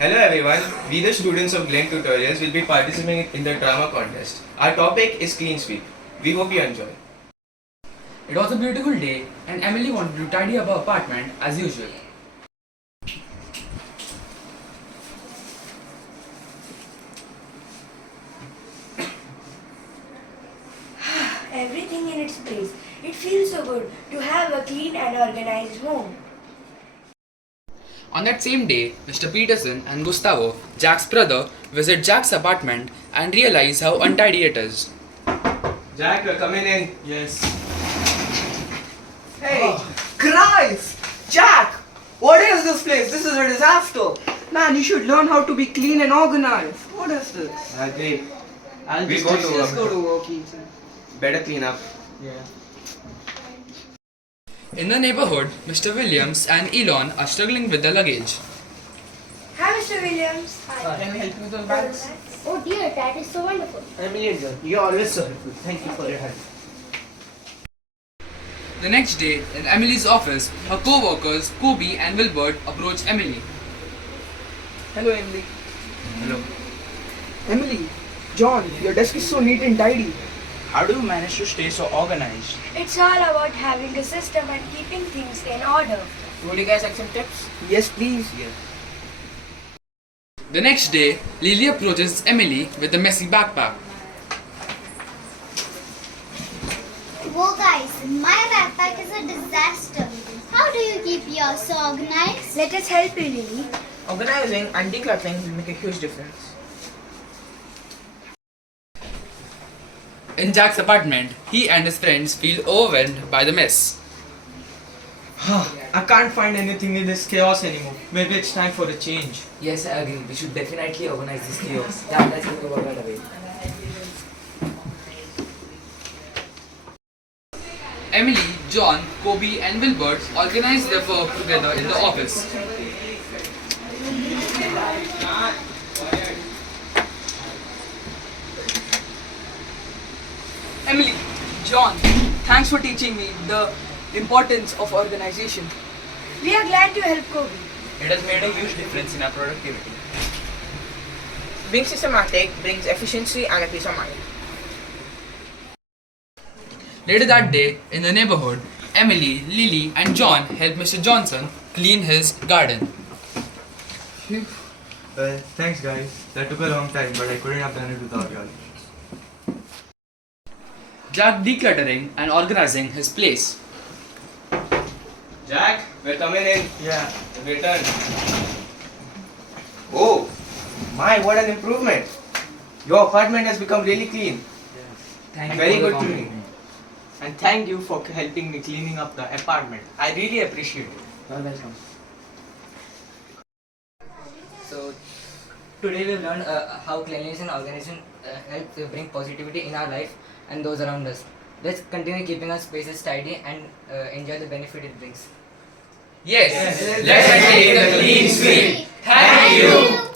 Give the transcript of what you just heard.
Hello everyone, we the students of Glen Tutorials will be participating in the drama contest. Our topic is clean sweep. We hope you enjoy. It was a beautiful day and Emily wanted to tidy up her apartment as usual. Everything in its place. It feels so good to have a clean and organized home. On that same day, Mr. Peterson and Gustavo, Jack's brother, visit Jack's apartment and realize how untidy it is. Jack, you're coming in. Yes. Hey, Christ! Jack! What is this place? This is a disaster. Man, you should learn how to be clean and organized. What is this? I agree. Let's go to work, Ethan. Better clean up. Yeah. In the neighborhood, Mr. Williams and Elon are struggling with their luggage. Hi, Mr. Williams. Can we help you with those bags? Oh dear, that is so wonderful. Emily, you're always so helpful. Thank you for your help. The next day, in Emily's office, her co-workers Kobe and Wilbert approach Emily. Hello, Emily. Hello. Emily, John, your desk is so neat and tidy. How do you manage to stay so organized? It's all about having a system and keeping things in order. Would you guys like some tips? Yes, please. The next day, Lily approaches Emily with a messy backpack. Whoa guys, my backpack is a disaster. How do you keep yours so organized? Let us help you, Lily. Organizing and decluttering will make a huge difference. In Jack's apartment, he and his friends feel overwhelmed by the mess. I can't find anything in this chaos anymore. Maybe it's time for a change. Yes, I agree. We should definitely organize this chaos. Yeah, let's go about that away. Emily, John, Kobe and Wilbert organize their work together in the office. Emily, John, thanks for teaching me the importance of organization. We are glad to help Kobe. It has made a huge difference in our productivity. Being systematic brings efficiency and a peace of mind. Later that day, in the neighborhood, Emily, Lily and John help Mr. Johnson clean his garden. Well, thanks guys. That took a long time, but I couldn't have done it without you all. Jack decluttering and organizing his place. Jack, we're coming in. Yeah. Return. Oh, my, what an improvement. Your apartment has become really clean. Very good to me. And thank you for helping me cleaning up the apartment. I really appreciate it. You're welcome. So, today we've learned how cleanliness and organization help to bring positivity in our life and those around us. Let's continue keeping our spaces tidy and enjoy the benefit it brings. Yes, let's take the clean sweep. Thank you.